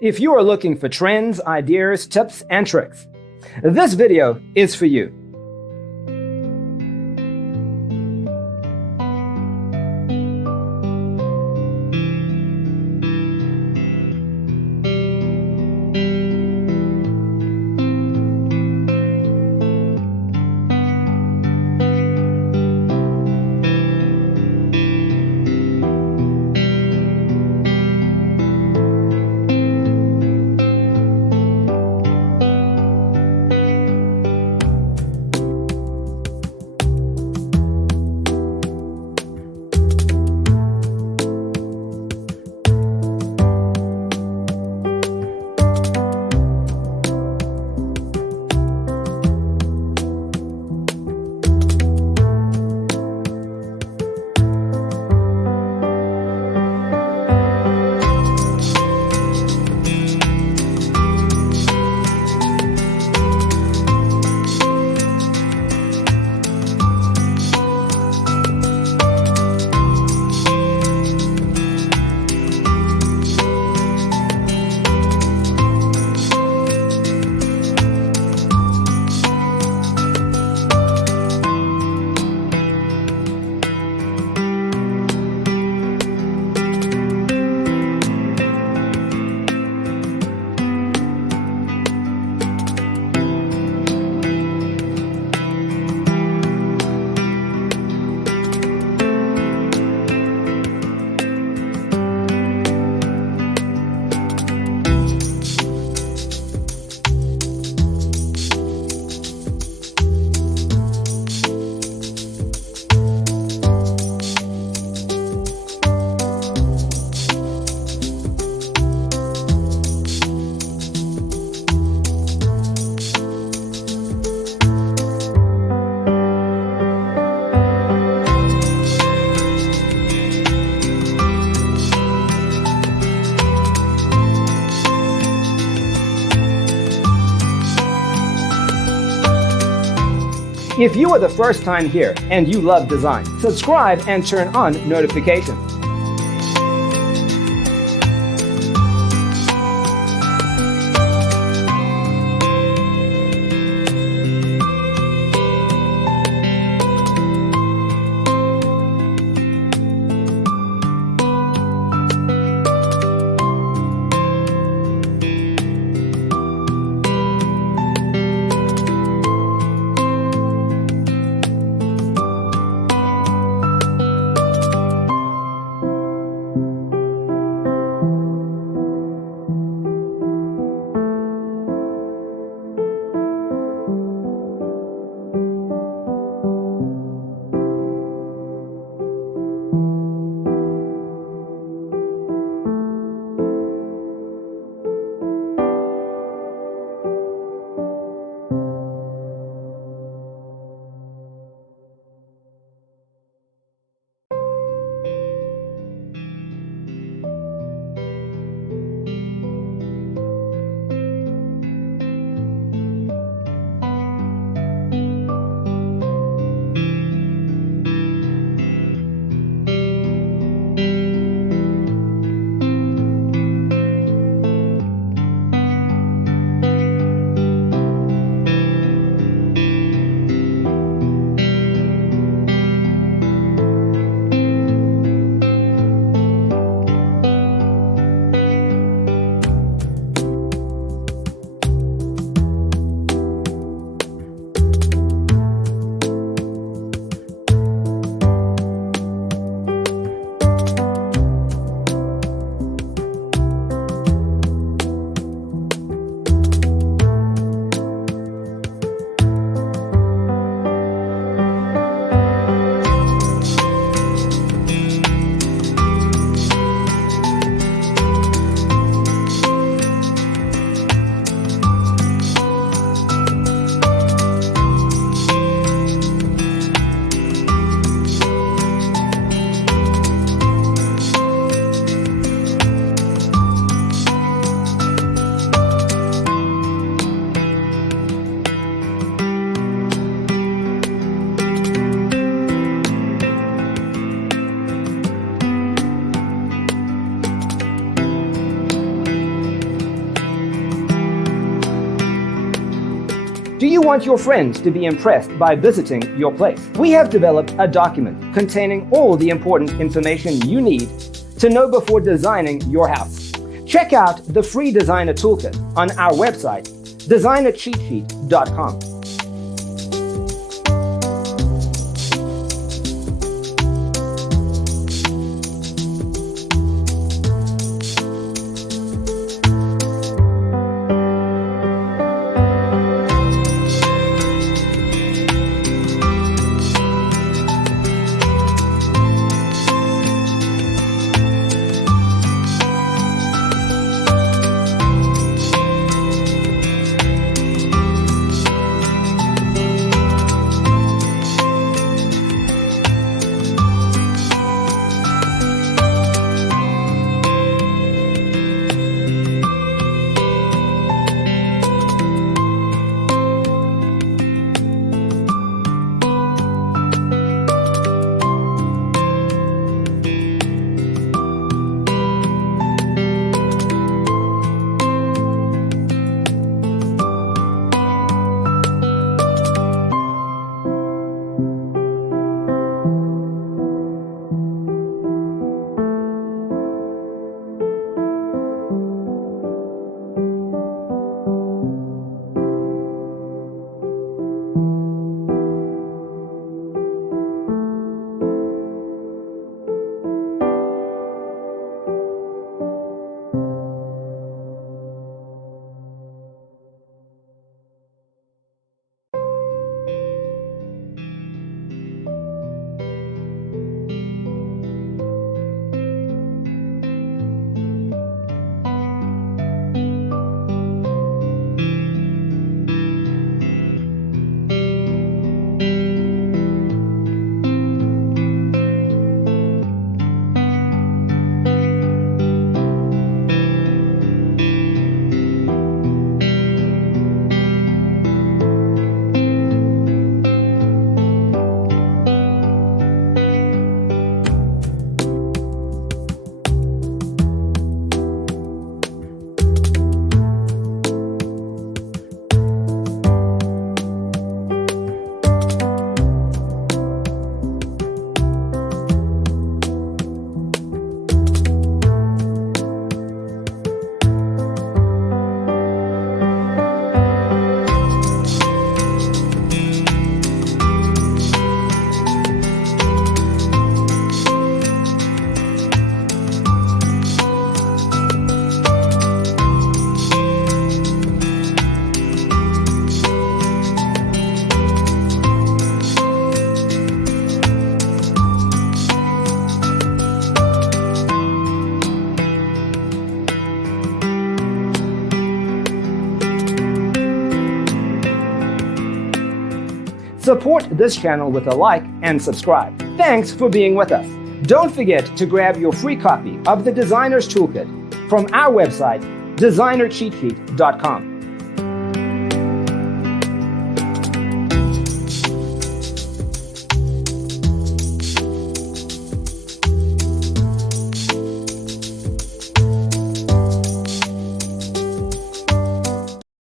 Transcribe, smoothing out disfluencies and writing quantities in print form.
If you are looking for trends, ideas, tips, and tricks, this video is for you. If you are the first time here and you love design, subscribe and turn on notifications. Do you want your friends to be impressed by visiting your place? We have developed a document containing all the important information you need to know before designing your house. Check out the free designer toolkit on our website, designercheatsheet.com. Support this channel with a like and subscribe. Thanks for being with us. Don't forget to grab your free copy of the Designer's Toolkit from our website, designercheatsheet.com.